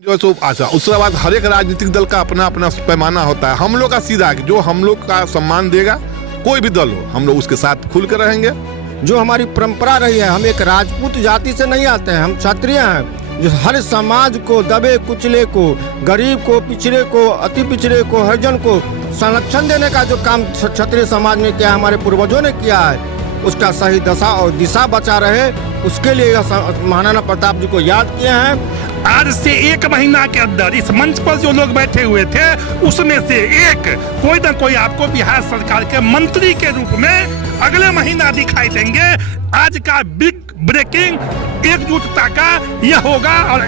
जो सो अच्छा उसके बाद हर एक राजनीतिक दल का अपना अपना पैमाना होता है। हम लोग का सीधा है कि जो हम लोग का सम्मान देगा, कोई भी दल हो, हम लोग उसके साथ खुल कर रहेंगे। जो हमारी परंपरा रही है, हम एक राजपूत जाति से नहीं आते हैं, हम क्षत्रिय हैं। जो हर समाज को, दबे कुचले को, गरीब को, पिछड़े को, अति पिछड़े को, हरिजन को संरक्षण देने का जो काम क्षत्रिय समाज ने किया, हमारे पूर्वजों ने किया है, उसका सही दशा और दिशा बचा रहे, उसके लिए महाराणा प्रताप जी को याद किए हैं। आज से 1 महीना के अंदर इस मंच पर जो लोग बैठे हुए थे, उसमें से एक कोई न कोई आपको बिहार सरकार के मंत्री के रूप में अगले महीना दिखाई देंगे। आज का बिग ब्रेकिंग एकजुटता का यह होगा। और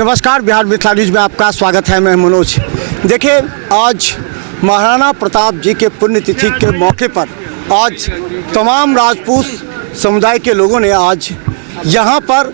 नमस्कार, बिहार मिथिला न्यूज में आपका स्वागत है। मैं मनोज। देखिए, आज महाराणा प्रताप जी के पुण्यतिथि के मौके पर आज तमाम राजपूत समुदाय के लोगों ने आज यहाँ पर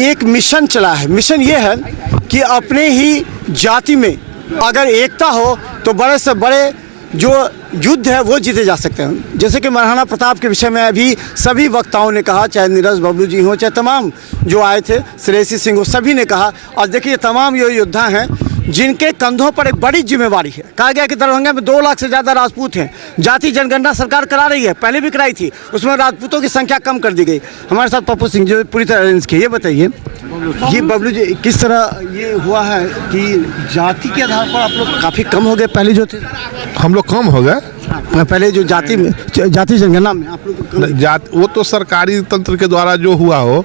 एक मिशन चला है। मिशन ये है कि अपने ही जाति में अगर एकता हो तो बड़े से बड़े जो युद्ध है वो जीते जा सकते हैं। जैसे कि महाराणा प्रताप के विषय में अभी सभी वक्ताओं ने कहा, चाहे नीरज बबलू जी हों, चाहे तमाम जो आए थे, श्रेयसी सिंह हो, सभी ने कहा। और देखिए, तमाम ये योद्धा हैं जिनके कंधों पर एक बड़ी जिम्मेवारी है। कहा गया कि दरभंगा में 2 लाख से ज़्यादा राजपूत हैं। जाति जनगणना सरकार करा रही है, पहले भी कराई थी, उसमें राजपूतों की संख्या कम कर दी गई। हमारे साथ पप्पू सिंह जी पूरी तरह अरेंज किए। ये बताइए, ये बबलू जी, किस तरह ये हुआ है कि जाति के आधार पर आप लोग काफ़ी कम हो गए? पहले जो थे हम लोग कम हो गए, पहले जो जाति जनगणना में आप लोग वो तो सरकारी तंत्र के द्वारा जो हुआ हो,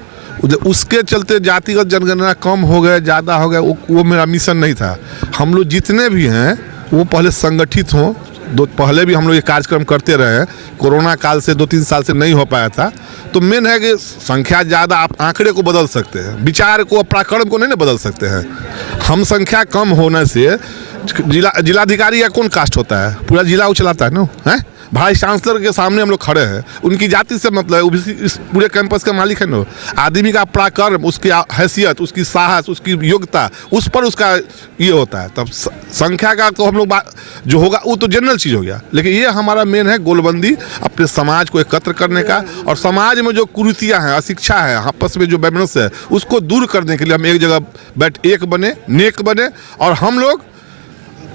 उसके चलते जातिगत जनगणना कम हो गए, ज़्यादा हो गए, वो मेरा मिशन नहीं था। हम लोग जितने भी हैं वो पहले संगठित हों। पहले भी हम लोग ये कार्यक्रम करते रहे हैं, कोरोना काल से 2-3 साल से नहीं हो पाया था। तो मेन है कि संख्या ज़्यादा, आप आंकड़े को बदल सकते हैं, विचार को, पराक्रम को नहीं ना बदल सकते हैं। हम संख्या कम होने से जिलाधिकारी या कौन कास्ट होता है? पूरा जिला वो चलाता है ना, है? वाइस चांसलर के सामने हम लोग खड़े हैं, उनकी जाति से मतलब इस पूरे कैंपस के मालिक है ना। आदमी का पराक्रम, उसकी हैसियत, उसकी साहस, उसकी योग्यता, उस पर उसका ये होता है। तब संख्या का तो हम लोग जो होगा वो तो जनरल चीज़ हो गया, लेकिन ये हमारा मेन है गोलबंदी, अपने समाज को एकत्र करने का। और समाज में जो कुरीतियाँ हैं, अशिक्षा है, आपस में जो वैमनस्य है, उसको दूर करने के लिए हम एक जगह बैठ एक बने, नेक बने। और हम लोग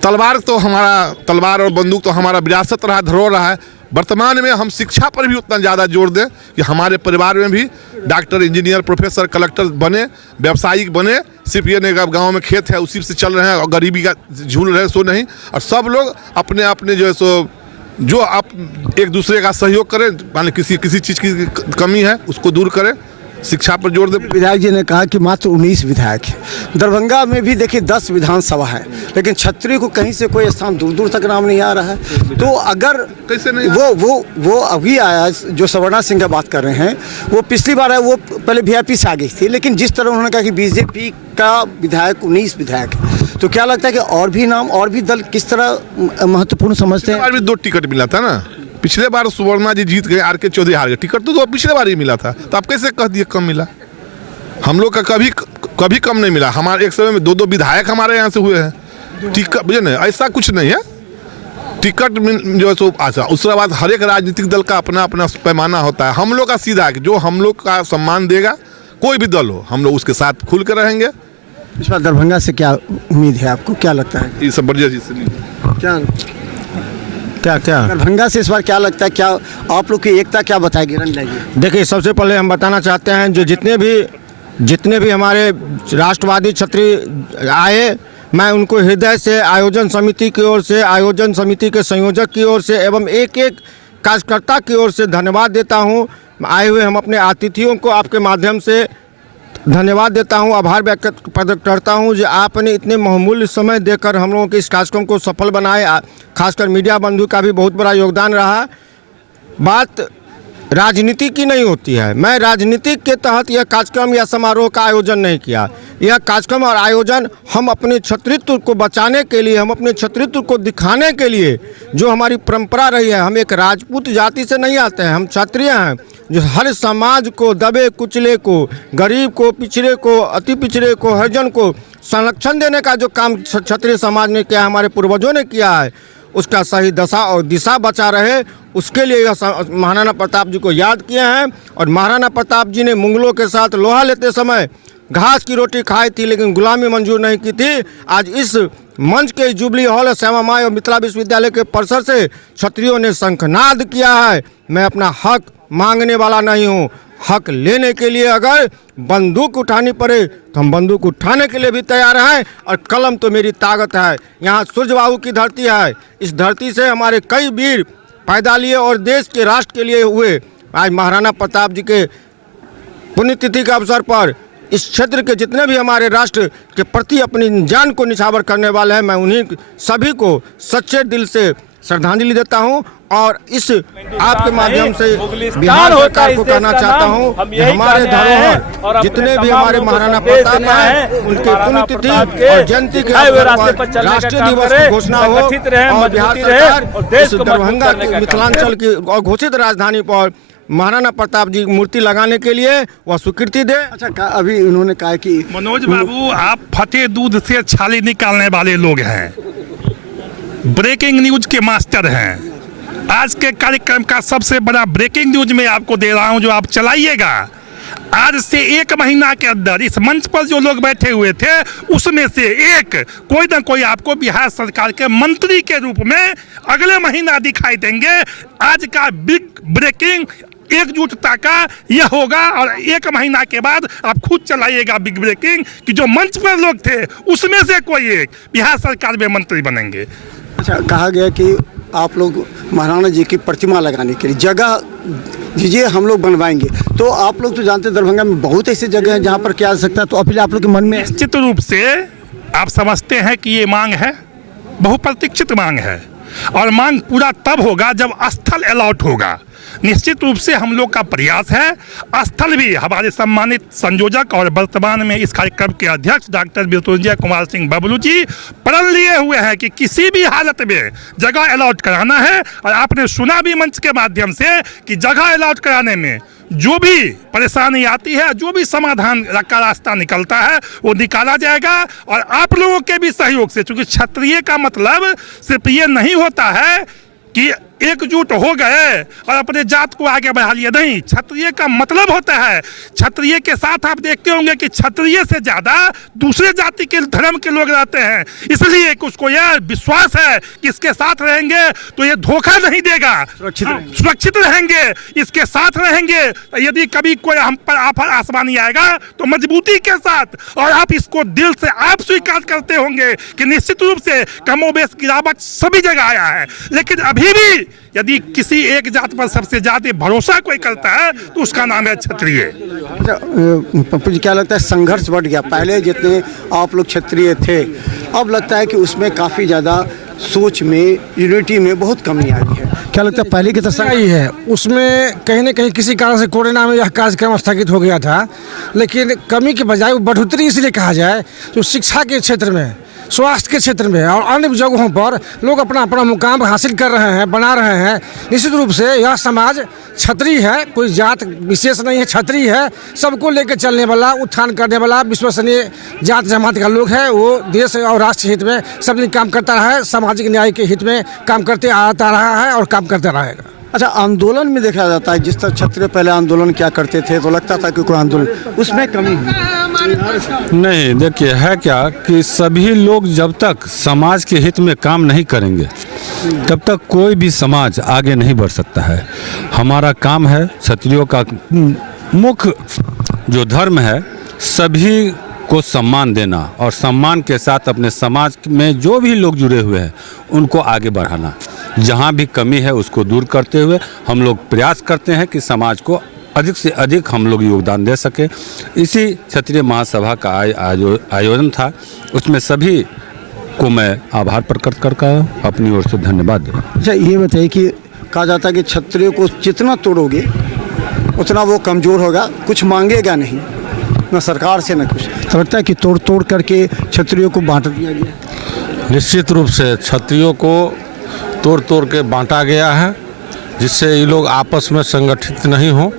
तलवार और बंदूक तो हमारा विरासत रहा, धरोहर रहा है। वर्तमान में हम शिक्षा पर भी उतना ज़्यादा जोर दें कि हमारे परिवार में भी डॉक्टर, इंजीनियर, प्रोफेसर, कलेक्टर बने, व्यवसायिक बने। सिर्फ ये नहीं गाँव में खेत है उसी से चल रहे हैं और गरीबी का झूल रहे, सो नहीं। और सब लोग अपने अपने जो है सो जो आप एक दूसरे का सहयोग करें, मान किसी चीज़ की कमी है उसको दूर करें, शिक्षा पर जोर दे। विधायक जी ने कहा कि मात्र 19 विधायक हैं। दरभंगा में भी देखिए 10 विधानसभा है, लेकिन क्षत्रिय को कहीं से कोई स्थान, दूर दूर तक नाम नहीं आ रहा है। तो अगर कैसे नहीं वो अभी आया, जो सवर्णा सिंह का बात कर रहे हैं, वो पिछली बार है, वो पहले VIP से आ गई थी। लेकिन जिस तरह उन्होंने कहा कि BJP का विधायक 19 विधायक है, तो क्या लगता है कि और भी नाम, और भी दल किस तरह महत्वपूर्ण समझते हैं? 2 टिकट मिला था ना। पिछले बार सुवर्णा जी जीत गए, RK चौधरी हार गए। टिकट तो पिछले बार ही मिला था, तो आप कैसे कह दिए कम मिला? हम लोग का कभी कम नहीं मिला। हमारे एक समय में 2 विधायक हमारे यहाँ से हुए हैं। टिकट बुझे नहीं, ऐसा कुछ नहीं है। टिकट जो है सो अच्छा उसके बाद हर एक राजनीतिक दल का अपना अपना पैमाना होता है। हम लोग का सीधा है कि जो हम लोग का सम्मान देगा, कोई भी दल हो, हम लोग उसके साथ खुल कर रहेंगे। इस बार दरभंगा से क्या उम्मीद है आपको? क्या लगता है? ये सब बढ़िया चीज़ से क्या दरभंगा से इस बार क्या लगता है? क्या आप लोग की एकता क्या बताएगी? देखिए, सबसे पहले हम बताना चाहते हैं, जो जितने भी हमारे राष्ट्रवादी क्षत्रिय आए, मैं उनको हृदय से आयोजन समिति की ओर से, आयोजन समिति के संयोजक की ओर से एवं एक कार्यकर्ता की ओर से धन्यवाद देता हूं। आए हुए हम अपने अतिथियों को आपके माध्यम से धन्यवाद देता हूं, आभार व्यक्त करता हूं जो आपने इतने बहुमूल्य समय देकर हम लोगों के इस कार्यक्रम को सफल बनाए। खासकर मीडिया बंधु का भी बहुत बड़ा योगदान रहा। बात राजनीति की नहीं होती है। मैं राजनीति के तहत यह कार्यक्रम या समारोह का आयोजन नहीं किया। यह कार्यक्रम और आयोजन हम अपने क्षत्रित्व को बचाने के लिए, हम अपने क्षत्रित्व को दिखाने के लिए, जो हमारी परंपरा रही है, हम एक राजपूत जाति से नहीं आते हैं, हम क्षत्रिय हैं। जो हर समाज को, दबे कुचले को, गरीब को, पिछड़े को, अति पिछड़े को, हरिजन को संरक्षण देने का जो काम क्षत्रिय समाज ने किया, हमारे पूर्वजों ने किया है, उसका सही दशा और दिशा बचा रहे, उसके लिए महाराणा प्रताप जी को याद किए हैं। और महाराणा प्रताप जी ने मुगलों के साथ लोहा लेते समय घास की रोटी खाई थी, लेकिन गुलामी मंजूर नहीं की थी। आज इस मंच के जुबली हॉल श्यामा माई और मिथिला विश्वविद्यालय के परिसर से क्षत्रियों ने शंखनाद किया है, मैं अपना हक मांगने वाला नहीं हूँ, हक लेने के लिए अगर बंदूक उठानी पड़े तो हम बंदूक उठाने के लिए भी तैयार हैं, और कलम तो मेरी ताकत है। यहाँ सूर्यबाबू की धरती है, इस धरती से हमारे कई वीर पैदा लिए और देश के राष्ट्र के लिए हुए। आज महाराणा प्रताप जी के पुण्यतिथि के अवसर पर इस क्षेत्र के जितने भी हमारे राष्ट्र के प्रति अपनी जान को निछावर करने वाले हैं, मैं उन्हीं सभी को सच्चे दिल से श्रद्धांजलि देता हूं। और इस आपके माध्यम से बिहार सरकार को कहना चाहता हूं कि हमारे धरोहर जितने भी हमारे महाराणा प्रताप हैं उनके पुण्यतिथि और जयंती के अवसर पर राष्ट्रीय दिवस की घोषणा हो, और बिहार सरकार इस दरभंगा मिथिलांचल की और घोषित राजधानी पर महाराणा प्रताप जी मूर्ति लगाने के लिए वह स्वीकृति दे। अच्छा, अभी उन्होंने कहा कि मनोज बाबू, आप फटे दूध से छाली निकालने वाले लोग हैं, ब्रेकिंग न्यूज के मास्टर हैं। आज के कार्यक्रम का सबसे बड़ा ब्रेकिंग न्यूज मैं आपको दे रहा हूं, जो आप चलाइएगा। आज से 1 महीना के अंदर इस मंच पर जो लोग बैठे हुए थे, उसमें से एक कोई ना कोई आपको बिहार सरकार के मंत्री के रूप में अगले महीना दिखाई देंगे। आज का बिग ब्रेकिंग एकजुटता का यह होगा, और 1 महीना के बाद आप खुद चलाइएगा बिग ब्रेकिंग कि जो मंच पर लोग थे उसमें से कोई एक बिहार सरकार में मंत्री बनेंगे। अच्छा, कहा गया कि आप लोग महाराणा जी की प्रतिमा लगाने के लिए जगह दीजिए, हम लोग बनवाएंगे। तो आप लोग तो जानते हैं दरभंगा में बहुत ऐसी जगह है जहाँ पर किया जा सकता है, तो अभी आप लोग के मन में निश्चित रूप से आप समझते हैं कि ये मांग है, बहुप्रतीक्षित मांग है, और मांग पूरा तब होगा जब स्थल अलॉट होगा। निश्चित रूप से हम लोग का प्रयास है, स्थल भी हमारे सम्मानित संयोजक और वर्तमान में इस कार्यक्रम के अध्यक्ष डॉक्टर मृत्युंजय कुमार सिंह बबलू जी प्रण लिए हुए हैं कि किसी भी हालत में जगह अलॉट कराना है। और आपने सुना भी मंच के माध्यम से कि जगह अलॉट कराने में जो भी परेशानी आती है, जो भी समाधान का रास्ता निकलता है, वो निकाला जाएगा। और आप लोगों के भी सहयोग से, क्योंकि क्षत्रिय का मतलब सिर्फ ये नहीं होता है कि एकजुट हो गए और अपने जात को आगे बढ़ा लिया, नहीं। क्षत्रिय का मतलब होता है, क्षत्रिय के साथ आप देखते होंगे कि क्षत्रिय से ज्यादा दूसरे जाति के धर्म के लोग रहते हैं, इसलिए उसको यह विश्वास है कि इसके साथ रहेंगे तो ये धोखा नहीं देगा, सुरक्षित रहेंगे, इसके साथ रहेंगे। यदि कभी कोई हम पर आफत आसमानी आएगा तो मजबूती के साथ, और आप इसको दिल से आप स्वीकार करते होंगे कि निश्चित रूप से कमोबेश गिरावट सभी जगह आया है, लेकिन अभी भी यदि किसी एक जात पर सबसे ज्यादा भरोसा कोई करता है तो उसका नाम है क्षत्रिय। अच्छा, पप्पू जी, क्या लगता है संघर्ष बढ़ गया? पहले जितने आप लोग क्षत्रिय थे, अब लगता है कि उसमें काफ़ी ज़्यादा सोच में, यूनिटी में बहुत कमी आई है। क्या लगता है पहले की तरह ही है? उसमें कहीं न कहीं किसी कारण से कोरोना में यह कार्यक्रम स्थगित हो गया था, लेकिन कमी के बजाय वो बढ़ोतरी इसलिए कहा जाए जो शिक्षा के क्षेत्र में, स्वास्थ्य के क्षेत्र में और अन्य जगहों पर लोग अपना अपना मुकाम हासिल कर रहे हैं, बना रहे हैं। निश्चित रूप से यह समाज क्षत्रिय है, कोई जात विशेष नहीं है, क्षत्रिय है, सबको लेकर चलने वाला, उत्थान करने वाला, विश्वसनीय जात जमात का लोग है। वो देश और राष्ट्र हित में सब दिन काम करता रहा है, सामाजिक न्याय के हित में काम करते आता रहा है और काम करता रहेगा। अच्छा, आंदोलन में देखा जाता है, जिस तरह क्षत्रिय पहले आंदोलन क्या करते थे तो लगता था कि कोई आंदोलन, उसमें कमी नहीं। देखिए, है क्या कि सभी लोग जब तक समाज के हित में काम नहीं करेंगे तब तक कोई भी समाज आगे नहीं बढ़ सकता है। हमारा काम है, क्षत्रियों का मुख्य जो धर्म है, सभी को सम्मान देना और सम्मान के साथ अपने समाज में जो भी लोग जुड़े हुए हैं उनको आगे बढ़ाना। जहाँ भी कमी है उसको दूर करते हुए हम लोग प्रयास करते हैं कि समाज को अधिक से अधिक हम लोग योगदान दे सके। इसी क्षत्रिय महासभा का आयोजन था, उसमें सभी को मैं आभार प्रकट करके अपनी ओर से धन्यवाद दें। अच्छा, ये बताइए कि कहा जाता है कि क्षत्रिय को जितना तोड़ोगे उतना वो कमज़ोर होगा, कुछ मांगेगा नहीं, न सरकार से न कुछ। तो लगता है कि तोड़ तोड़ करके क्षत्रियों को बांट दिया गया। निश्चित रूप से क्षत्रियों को तोड़ तोड़ के बांटा गया है, जिससे ये लोग आपस में संगठित नहीं हों,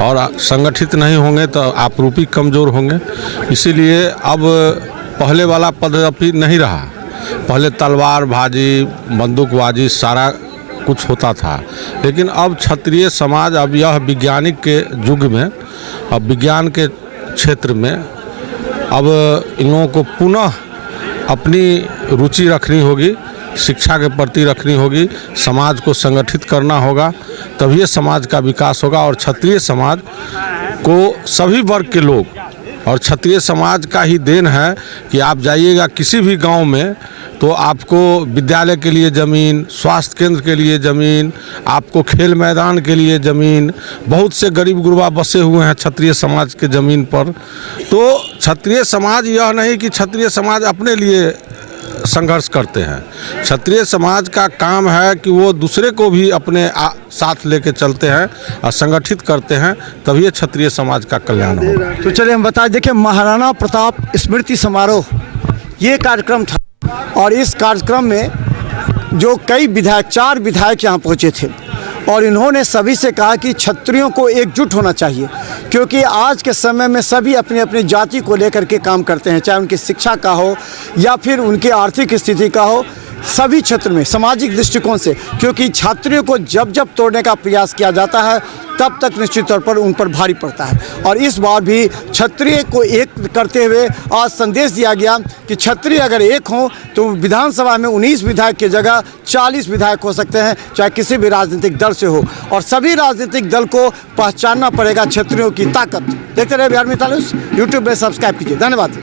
और संगठित नहीं होंगे तो आपरूपी कमज़ोर होंगे। इसीलिए अब पहले वाला पद्धति नहीं रहा। पहले तलवार बाजी, बंदूकबाजी सारा कुछ होता था, लेकिन अब क्षत्रिय समाज अब यह वैज्ञानिक के युग में, अब विज्ञान के क्षेत्र में अब इन लोगों को पुनः अपनी रुचि रखनी होगी, शिक्षा के प्रति रखनी होगी, समाज को संगठित करना होगा, तभी समाज का विकास होगा। और क्षत्रिय समाज को सभी वर्ग के लोग, और क्षत्रिय समाज का ही देन है कि आप जाइएगा किसी भी गांव में तो आपको विद्यालय के लिए ज़मीन, स्वास्थ्य केंद्र के लिए ज़मीन, आपको खेल मैदान के लिए ज़मीन, बहुत से गरीब गुरबा बसे हुए हैं क्षत्रिय समाज के ज़मीन पर। तो क्षत्रिय समाज यह नहीं कि क्षत्रिय समाज अपने लिए संघर्ष करते हैं, क्षत्रिय समाज का काम है कि वो दूसरे को भी अपने साथ लेके चलते हैं और संगठित करते हैं, तभी क्षत्रिय समाज का कल्याण होगा। तो चलिए हम बताएं, देखिए महाराणा प्रताप स्मृति समारोह ये कार्यक्रम था, और इस कार्यक्रम में जो कई विधायक, 4 विधायक यहाँ पहुँचे थे, और इन्होंने सभी से कहा कि क्षत्रियों को एकजुट होना चाहिए, क्योंकि आज के समय में सभी अपनी अपनी जाति को लेकर के काम करते हैं, चाहे उनकी शिक्षा का हो या फिर उनकी आर्थिक स्थिति का हो, सभी क्षेत्र में सामाजिक दृष्टिकोण से, क्योंकि क्षत्रियों को जब जब तोड़ने का प्रयास किया जाता है तब तक निश्चित तौर पर उन पर भारी पड़ता है। और इस बार भी क्षत्रिय को एक करते हुए आज संदेश दिया गया कि क्षत्रिय अगर एक हो तो विधानसभा में 19 विधायक की जगह 40 विधायक हो सकते हैं, चाहे किसी भी राजनीतिक दल से हो, और सभी राजनीतिक दल को पहचानना पड़ेगा क्षत्रियों की ताकत। देखते रहे बिहार मितालुस, यूट्यूब में सब्सक्राइब कीजिए। धन्यवाद।